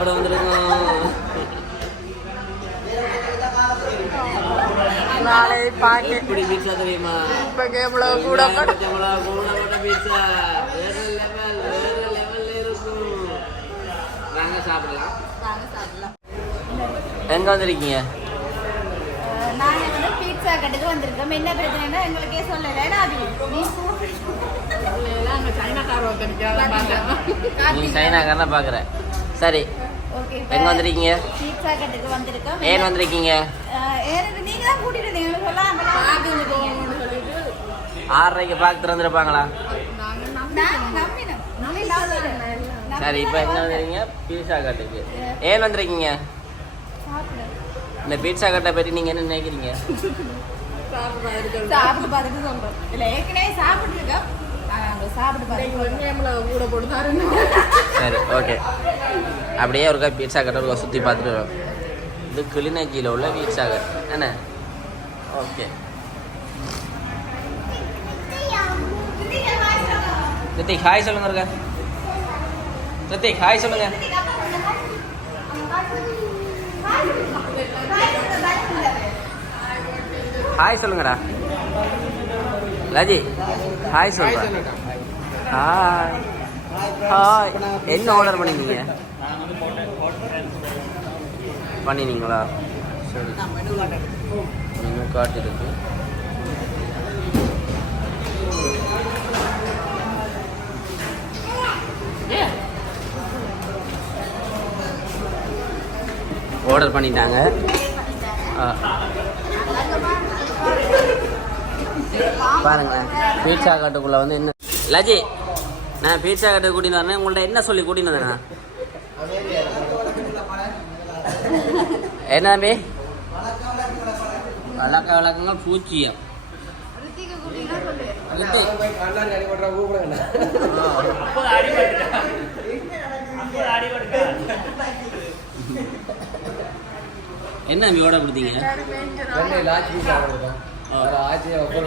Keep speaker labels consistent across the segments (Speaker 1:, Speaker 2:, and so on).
Speaker 1: சாப்பிட வந்திருக்கோம்.
Speaker 2: நாளை பாக்க
Speaker 1: எப்படி பீட்சா தெரியுமா?
Speaker 2: இப்ப கேம்ல கூட போட்டு
Speaker 1: பச்சைமிளகா, கூட போட்ட பீட்சா வேற லெவல் வேற லெவல்ல இருக்கும். வாங்க சாப்பிடலாம். எங்க வந்திருக்கீங்க?
Speaker 3: நாங்க வந்து பீட்சா கட்டுக்கு வந்திருக்கோம். என்ன பிரச்சனைனா எங்களுக்கே சொல்லல. நாதி நீ
Speaker 1: சைனாக்காரனா பாக்குற. சரி. எங்க வந்திருக்கீங்க?
Speaker 3: பீட்சா கட்டுக்கு வந்திருக்கோம்.
Speaker 1: ஏன் வந்திருக்கீங்க? ஆறரைக்கு பார்க்க திறந்துருப்பாங்களா. சரி இப்போ எங்க வந்திருக்கீங்க? பீட்சா கட்டுக்கு ஏன் வந்திருக்கீங்க. இந்த பீட்சா கட்டை பற்றி நீங்க என்ன நினைக்கிறீங்க?
Speaker 3: சாப்பிட்டு பார்த்துட்டு சொல்றோம் இல்ல ஏற்கனவே சாப்பிட்டுருக்கோம். நாங்க சாப்பிட்டு
Speaker 2: கூட போட்டு
Speaker 1: சரி ஓகே அப்படியே ஒருக்கா பீட்சா ஒருக்கா சுற்றி பார்த்துட்டு இது கிளிநொச்சியில் உள்ள பீட்சா கட். என்ன? ஓகே ரித்திக் ஹாய் சொல்லுங்க இருக்கா ரித்திக் ஹாய் சொல்லுங்க. ஹாய் சொல்லுங்கடா. லஜி ஹாய் சொல்லுங்க ஹாய் ஹாய் என்ன ஆர்டர் பண்ணிருந்தீங்க? பண்ணினீங்களா? சரி. மெனு கார்டு இருக்கு. ஆர்டர் பண்ணிட்டாங்க. ஆ. பாருங்களேன். பீட்சா காட்டுக்குள்ளே வந்து என்ன? லஜி நான் பீட்சா கட்டு கூட்டின்னு வரேன். உங்கள்ட்ட என்ன சொல்லி கூட்டின்னு வரேன் என்ன தம்பி? வழக்க வழக்கங்கள் பூச்சியம். என்ன தம்பி ஓட கொடுத்தீங்க? ஒப்பர்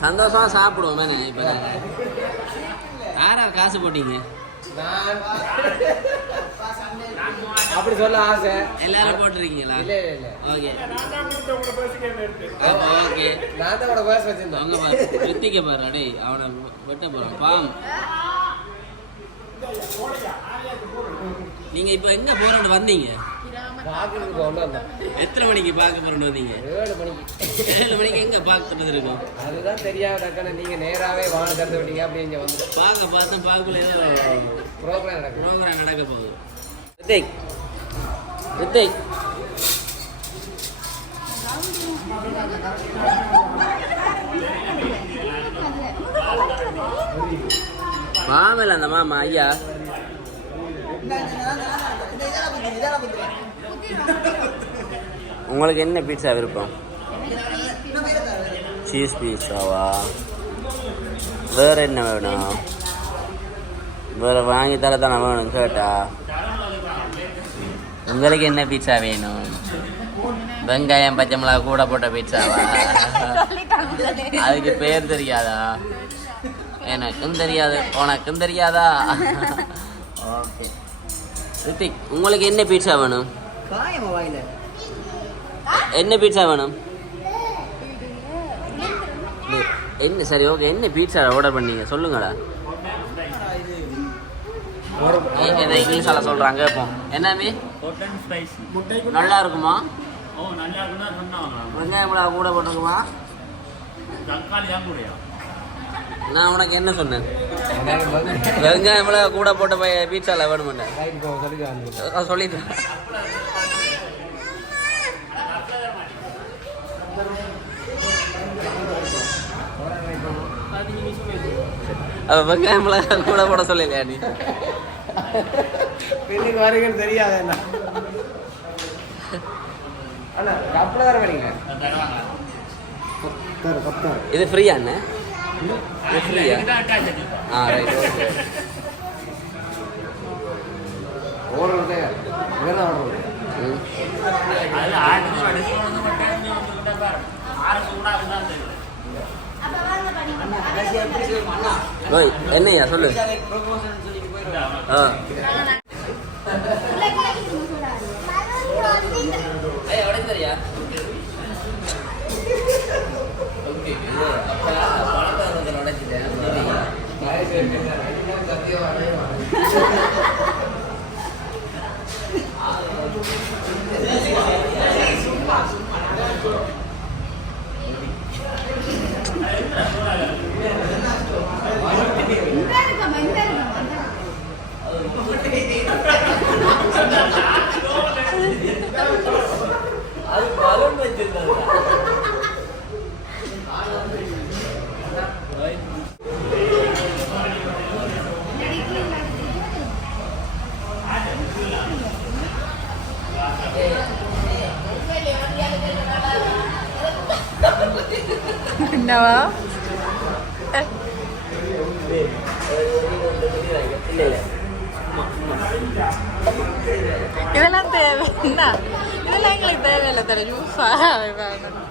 Speaker 1: சந்தோஷமா சாப்பிடுவோம் இப்போ நாங்கள் யார் யார் காசு போட்டீங்க?
Speaker 4: அப்படி சொல்ல ஆசை.
Speaker 1: எல்லாரும் போட்டிருக்கீங்களா?
Speaker 4: இல்ல இல்ல இல்ல.
Speaker 1: ஓகே. ஓகே.
Speaker 4: நான் தான் உனக்கு பேச வச்சிருந்தேன்.
Speaker 1: அவங்க பாரு ரித்திக்க பாரு அடே அவனை வெட்ட போறான். பாம் நீங்க இப்போ எங்க போறோம்னு வந்தீங்க?
Speaker 4: கொண்டு வந்தேன்
Speaker 1: எத்தனை மணிக்கு பார்க்க போறோம்னு வந்தீங்க?
Speaker 4: ஏழு மணிக்கு.
Speaker 1: ஏழு மணிக்கு எங்க பார்க்கறது இருக்கும்?
Speaker 4: அதுதான் தெரியாம டக்குன்னு நீங்க நேராவே வாழ திறந்து விட்டீங்க அப்படி இங்க வந்து.
Speaker 1: பார்க்க பார்த்தேன் பார்க்கல ஏதோ
Speaker 4: ப்ரோக்ராம் நடக்கும்
Speaker 1: ப்ரோக்ராம் நடக்க போகுது. ரித்திக் ரித்திக். மாமல அந்த மாமா ஐயா. உங்களுக்கு என்ன பீட்சா விருப்பம்? சீஸ் பீட்சாவா வேற என்ன வேணும்? வேற வாங்கி தர தானே வேணும் கேட்டா? உங்களுக்கு என்ன பீட்சா வேணும்? வெங்காயம் பச்சை மிளகா கூட போட்ட பீட்சாவா அதுக்கு பேர் தெரியாதா? எனக்கும் தெரியாது உனக்கும் தெரியாதா? ஓகே ரித்திக் உங்களுக்கு என்ன பீட்சா வேணும்? என்ன பீட்சா வேணும்? என்ன சரி ஓகே என்ன பீட்சா ஆர்டர் பண்ணீங்க? சொல்லுங்கடா. இதை இங்கிலீஷால சொல்றாங்க கேட்போம் என்னமே நல்லா இருக்குமா? வெங்காயம் மிளகா கூட போட்டிருக்குமா நான் உனக்கு என்ன சொன்னேன்? வெங்காயம் மிளகா கூட போட்ட பீட்சால வேணுமென்ன
Speaker 4: சொல்லிட்டு
Speaker 1: வெங்காயம் மிளகாய் கூட போட சொல்லலையா நீ?
Speaker 4: பெண்ணுக்கு வருங்கன்னு தெரியாது என்ன?
Speaker 1: இது ஃப்ரீயா அண்ணே? இது ஃப்ரீயா ஆ ரைட் ஓகே
Speaker 4: ஓடுறது ஓடுறது
Speaker 5: ஆறு சூடாக தான் தெரியும்.
Speaker 3: அப்ப வாங்க
Speaker 1: சொல்லு? ஆ உடனே தெரியா ஓகே அப்ப பணத்தை உடைச்சிட்டேன்
Speaker 3: இந்த இருக்கமா இந்த இருக்கமா
Speaker 1: அது பலூன் வச்சிருந்தாங்க
Speaker 2: என்னவா
Speaker 1: இல்ல இல்ல
Speaker 2: இதெல்லாம் தேவை என்ன இதெல்லாம் எங்களுக்கு தேவையில்லை தர ஜூஸா வேணும்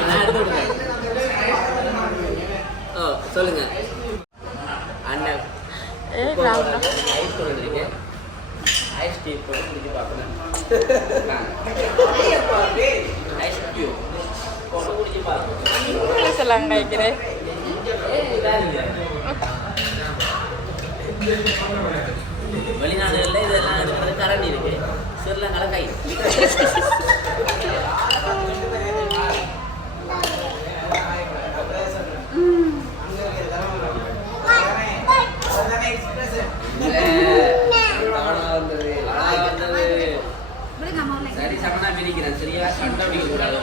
Speaker 1: நான் எடுத்து விடுறேன். ஓ சொல்லுங்க அண்ணன்
Speaker 2: ஏ நான்
Speaker 1: ஐஸ் கொண்டு வந்திருக்கேன் ஐஸ் டீ போட்டு குடிச்சு பார்க்கணும் ஐஸ் கியூ வெளிநாடுகளில் இதெல்லாம் எடுக்கிறது கரண்டி இருக்கு. ஸ்ரீலங்கால கை சரி சமனா பிரிக்கிறேன் சரியா சண்டை பிடிக்க கூடாது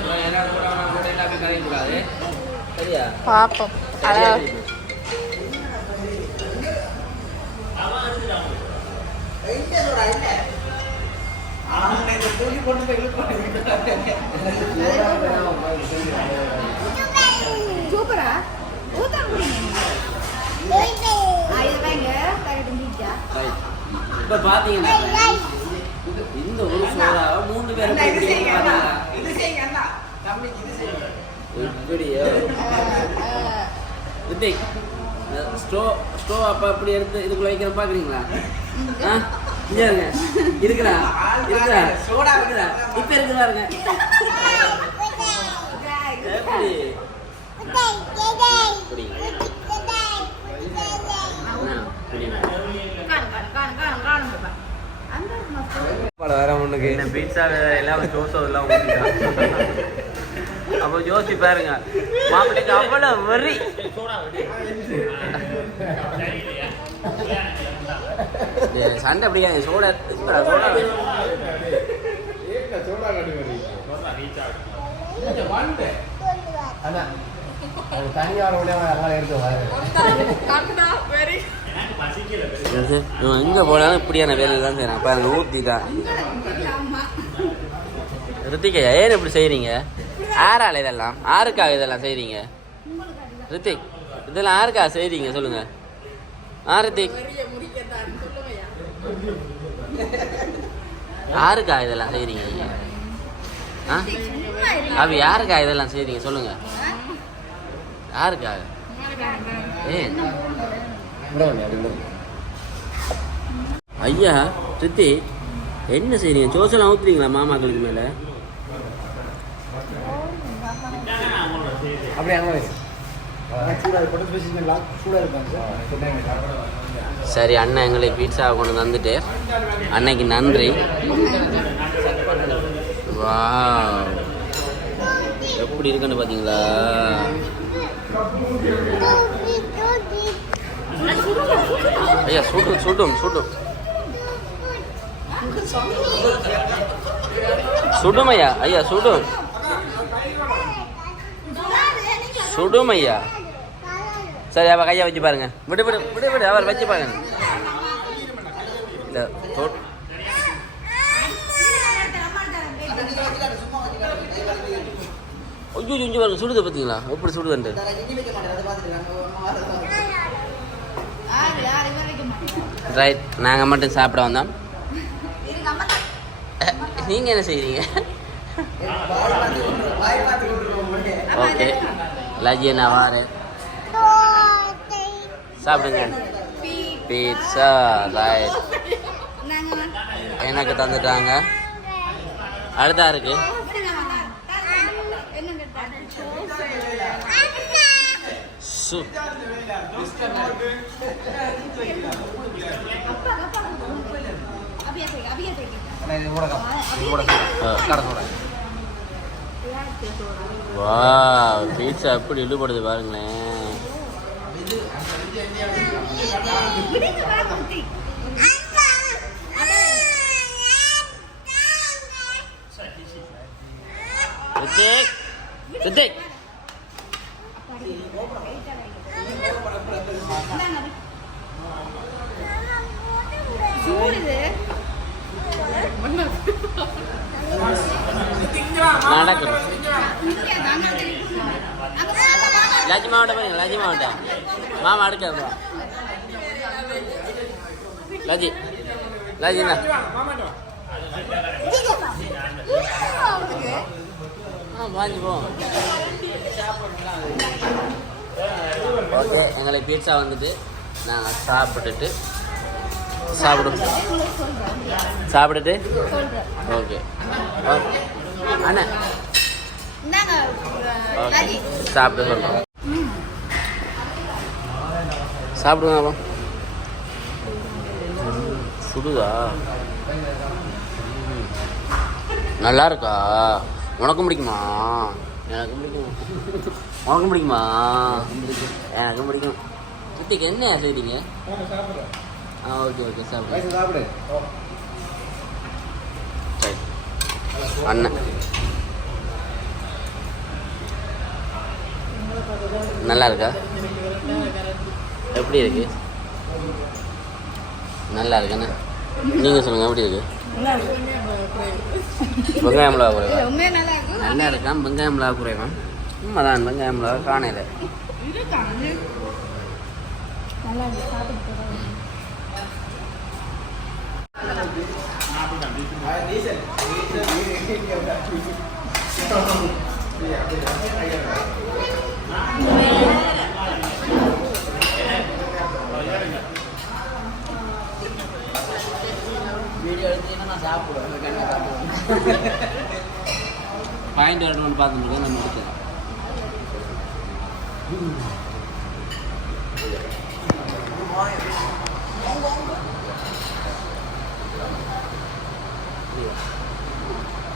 Speaker 3: இது
Speaker 1: பாத்தீங்கன்னா இந்த ஒரு மூணு பேர் இப்படியோ ரித்திக் ஸ்டோ ஸ்டோ அப்ப அப்படி எடுத்து இதுக்குள்ள வைக்கிற பாக்குறீங்களா? ஆ? இருக்கிறா இருக்கிறா இருக்கிறா இப்ப இருக்கு பாருங்க எப்படி புரியுங்க புரியுங்க
Speaker 3: காணு காணு காணு காணு காணு பாப்பா அந்த மஸ்து
Speaker 4: வேற ஒண்ணுக்கு
Speaker 1: என்ன பீட்சா எல்லாம் ஜோசோ எல்லாம் அப்போ யோசிச்சு பாருங்க. மாப்பிள்ளைக்கு அவ்வளவு வெறி சண்டை அப்படியா சோடா சோடா எங்க போனாலும் இப்படியான வேலை தான் செய்யறான் பாருங்க ஊத்தி தான் ரித்திகா ஏன் இப்படி செய்கிறீங்க யாரால இதெல்லாம்? யாருக்காக இதெல்லாம் செய்கிறீங்க ரித்திக் இதெல்லாம் யாருக்காக செய்கிறீங்க சொல்லுங்கள் ஆ ரித்திக். யாருக்கா இதெல்லாம் செய்கிறீங்க நீங்கள் ஆ? அப்போ யாருக்கா இதெல்லாம் செய்கிறீங்க சொல்லுங்க. யாருக்காக? ஏன்? ஐயா சித்தி என்ன செய்கிறீங்க ஜோசெல்லாம் ஊற்றுறீங்களா மாமாக்களுக்கு மேலே?
Speaker 4: அப்படியே அங்கே வை.
Speaker 1: சரி அண்ணன் எங்களை பீட்சா கொண்டு வந்துட்டு அன்னைக்கு நன்றி. வாவ். எப்படி இருக்குன்னு பார்த்தீங்களா ஐயா சுடும் சுடும் சுடும் சுடும் ஐயா ஐயா சுடும் சுடும் ஐயா சரி அவ கையை வச்சு பாருங்க விடு விடு விடு விடு அவர் வச்சு பாருங்க இந்த தொ- ஐயோ இஞ்சி பாருங்க சுடுது பார்த்தீங்களா எப்படி சுடுதுன்ட்டு ரைட் நாங்கள் மட்டும் சாப்பிட வந்தோம் நீங்கள் என்ன செய்கிறீங்க ஓகே லஜ்ஜி நான் வாரேன் சாப்பிடுங்க பீட்சா ரைட் எனக்கு தந்துட்டாங்க அடுத்தா இருக்கு
Speaker 4: இது கூட
Speaker 1: வா பீட்சா எப்படி இழுபடுது பாருங்களேன். நடக்கணும் லஜ்ஜி மாவட்டம் பாருங்க லஜ்ஜி மாவட்டம். மாமா அடுக்க லஜ்ஜிண்ணா ஆ வாங்கி போ. ஓகே எங்களுக்கு பீட்சா வந்துட்டு நாங்கள் சாப்பிட்டுட்டு சாப்பிடும். சாப்பிட்டுட்டு? Okay okay. அண்ணா சாப்பிட்டு சொல்கிறோம் சாப்பிடுங்க அப்போ சுடுதா. நல்லா இருக்கா? உனக்கும் பிடிக்குமா? எனக்கும் பிடிக்கும். உனக்கும் பிடிக்குமா? எனக்கும் பிடிக்கும். ரித்திக் என்ன செய்றீங்க? ஆ ஓகே ஓகே சாப்பிடு. அண்ணன். நல்லா இருக்கா எப்படி இருக்கு? நல்லா இருக்குண்ணே நீங்கள் சொல்லுங்கள் எப்படி இருக்கு? வெங்காயம் மிளகா குறைவா
Speaker 3: நல்லா
Speaker 1: இருக்கான் வெங்காயம் மிளகா குறைவா உண்மைதான் வெங்காயம் மிளகா காணையில்.
Speaker 3: நல்லா இருக்கு சாப்பிட்டு போறோம்
Speaker 1: வீடியோ எடுத்தீங்கன்னா நான் சாப்பிடுவேன் பாயிண்ட் வரணும்னு பார்த்துட்டு நம்ம எடுக்கலாம்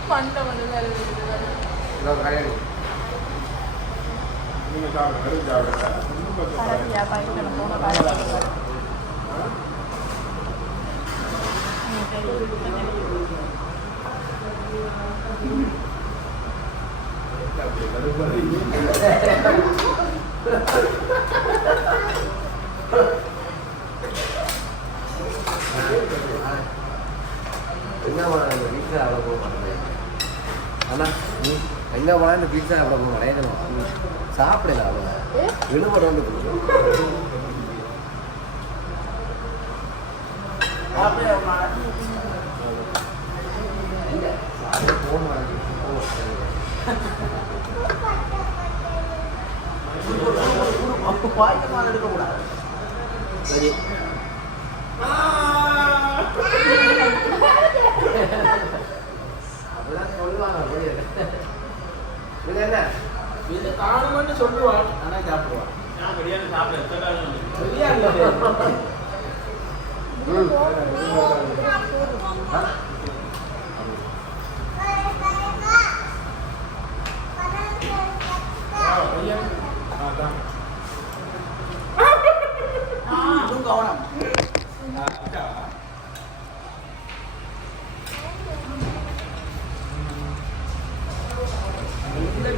Speaker 2: பண்டை வந்து வேலை இருக்குது
Speaker 4: இன்னொரு கடையில்
Speaker 2: கடைசியா பைக்கில் போன வேலை
Speaker 4: எங்கே போனால் இந்த பீட்சா அவ்வளோ போக மாட்டேன் அண்ணா நீ எங்கே போனால் இந்த பீட்சா அவ்வளோ போக மாட்டேன் சாப்பிடல அவ்வளோ விழுபட வந்து
Speaker 1: சரி.
Speaker 4: அப்படிதான் சொல்லுவாங்க இது என்ன
Speaker 5: இது காணுமென்னு சொல்லுவான் ஆனா சாப்பிடுவான் நான் பிரியாணி சாப்பிட எத்தனை பிரியாணி கவனம்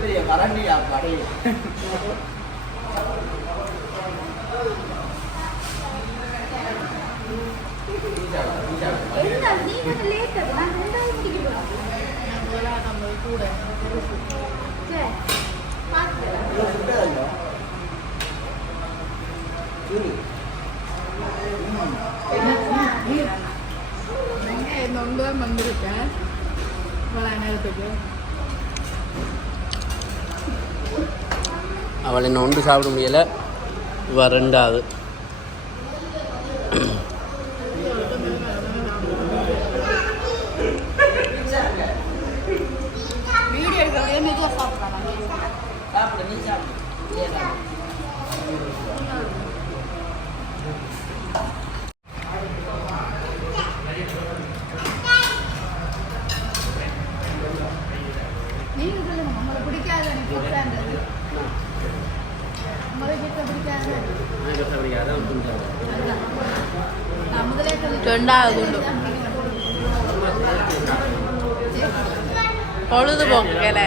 Speaker 3: பெரிய நீ கொஞ்சம்
Speaker 2: நம்ம கூட
Speaker 3: சரி பார்த்துக்கலாம்
Speaker 2: இந்த ஒன்று தான் வந்திருக்கேன் இவ்வளோ நேரத்துக்கு
Speaker 1: அவள் என்ன ஒன்று சாப்பிட முடியலை. இவள் ரெண்டாவது
Speaker 3: வீடியோ எடுக்கிறதே மெதுவாக சாப்பிட்றாங்க நீங்க சொல்லுங்க உங்களுக்கு பிடிக்காது எனக்கு பிடிக்காது உங்களுக்கு பிடிக்க பிடிக்காது நான் முதலே சொல்லி
Speaker 2: ரெண்டாவது உண்டு பொழுதுபோக்குல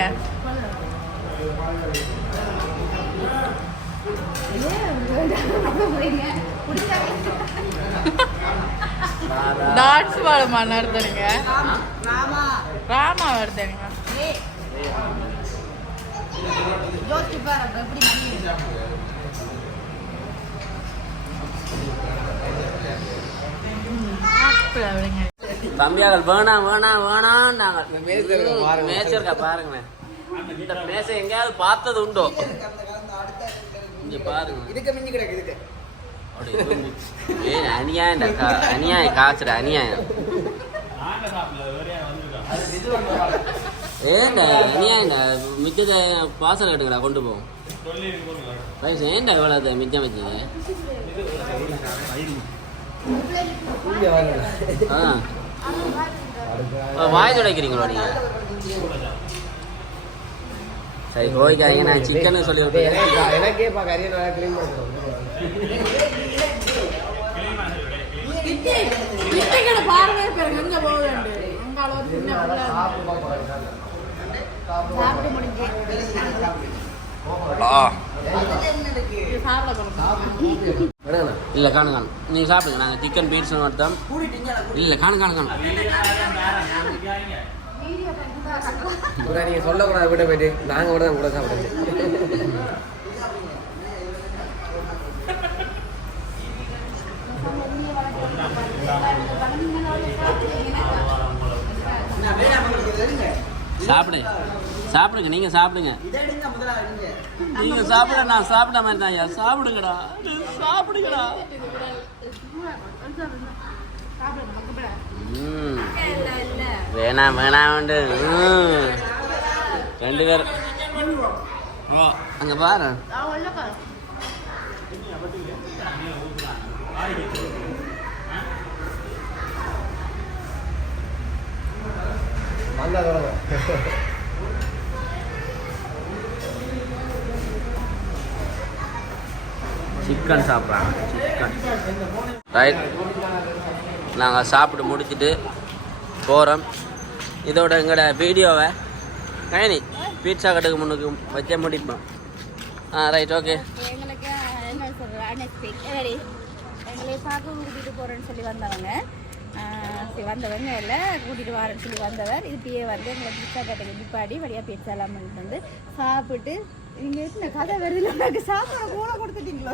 Speaker 2: டாட்ஸ் பாலமா நடத்துறீங்க?
Speaker 3: ராமா
Speaker 2: ராமா வருதுங்க
Speaker 3: ஏ யோசிச்சு
Speaker 1: தம்பியாக்கள் வேணாம் வேணாம் வேணாம்னாங்க
Speaker 4: மேய்ச்சலுக்கா பாருங்க.
Speaker 1: மேய்ச்சலுக்கா பாருங்க இந்த மேசை எங்கேயாவது பார்த்தது உண்டோ? இங்க பாருங்க.
Speaker 4: இதுக்கு மிஞ்சி கிடக்கு
Speaker 1: அநியாயம்டா கா அநியாயம் காசுடா அநியாயம். ஏன்டா அநியாயம்டா மிச்சத்தை பாசல் கட்டுக்கடா கொண்டு போவோம் பைசா ஏன்டா இவ்வளோ மிச்சம் வச்சது? ஆ, வாய் துடைக்கிறீங்களோ நீங்க? சரி கோவிக்காதீங்க நான் சிக்கன் சொல்லி
Speaker 4: எனக்கு- எனக்கே
Speaker 1: இல்லை காணு காணும் நீங்கள் சாப்பிடுங்க நாங்கள் சிக்கன் பீட்ஸ் மட்டும் இல்லை காணு காணு காணும்
Speaker 4: கூட நீங்க சொல்லக்கூடாது விட போயிட்டு. நாங்க கூட தான் கூட சாப்பிடுச்சு
Speaker 1: சாப்பிடுங்க சாப்பிடுங்க நீங்கள் சாப்பிடுங்க. நீங்கள் சாப்பிட நான் சாப்பிட மாதிரி தான் ஐயா சாப்பிடுங்கடா. சாப்பிடுங்கடா வேணாம் வேணாம் உண்டு. ம். ரெண்டு பேர். அங்கே பாரு.
Speaker 4: வந்தா
Speaker 1: சிக்கன் சாப்பிட்றாங்க. சிக்கன் ரைட் நாங்கள் சாப்பிட்டு முடிச்சுட்டு போகிறோம் இதோட எங்களோட வீடியோவை கயனி பீட்சா கட்டுக்கு முன்னுக்கு வச்சே முடிப்போம். ஆ ரைட் ஓகே
Speaker 3: எங்களுக்கு என்ன சொல்றது அன்எக்ஸ்பெக்ட் எங்களை பார்க்க கூட்டிகிட்டு போகிறேன்னு சொல்லி வந்தவங்க. ஆஹ் சரி வந்தவங்க இல்லை கூட்டிகிட்டு வரேன்னு சொல்லி வந்தவர். இப்படியே வந்து எங்களை பிஸ்தா கட்டைக்கு நிப்பாடி வழியாக பீட்சா எல்லாம் பண்ணிட்டு வந்து சாப்பிட்டு நீங்க என்ன கதை வருதுல எனக்கு சாப்பாடு கூட கொடுத்துட்டீங்களோ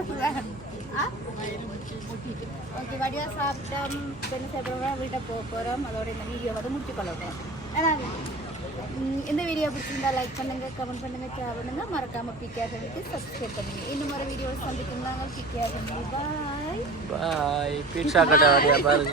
Speaker 3: ஓகே வடியா சாப்பிட்டோம் பெண்ணு சாப்பிட்றோம் வீட்டை போக போகிறோம் அதோட இந்த வீடியோ வந்து முடிச்சு கொள்ளப்போம் ஏன்னா இந்த வீடியோ பிடிச்சிருந்தா லைக் பண்ணுங்க கமெண்ட் பண்ணுங்க ஷேர் பண்ணுங்க. மறக்காம பிகேஆர் சப்ஸ்கிரைப் பண்ணுங்க. இன்னும் ஒரு வீடியோ சந்திக்கும் நாங்கள் பிகேஆர் பாய்
Speaker 1: பாய் பீட்சா கட்டை வழியா பாருங்க.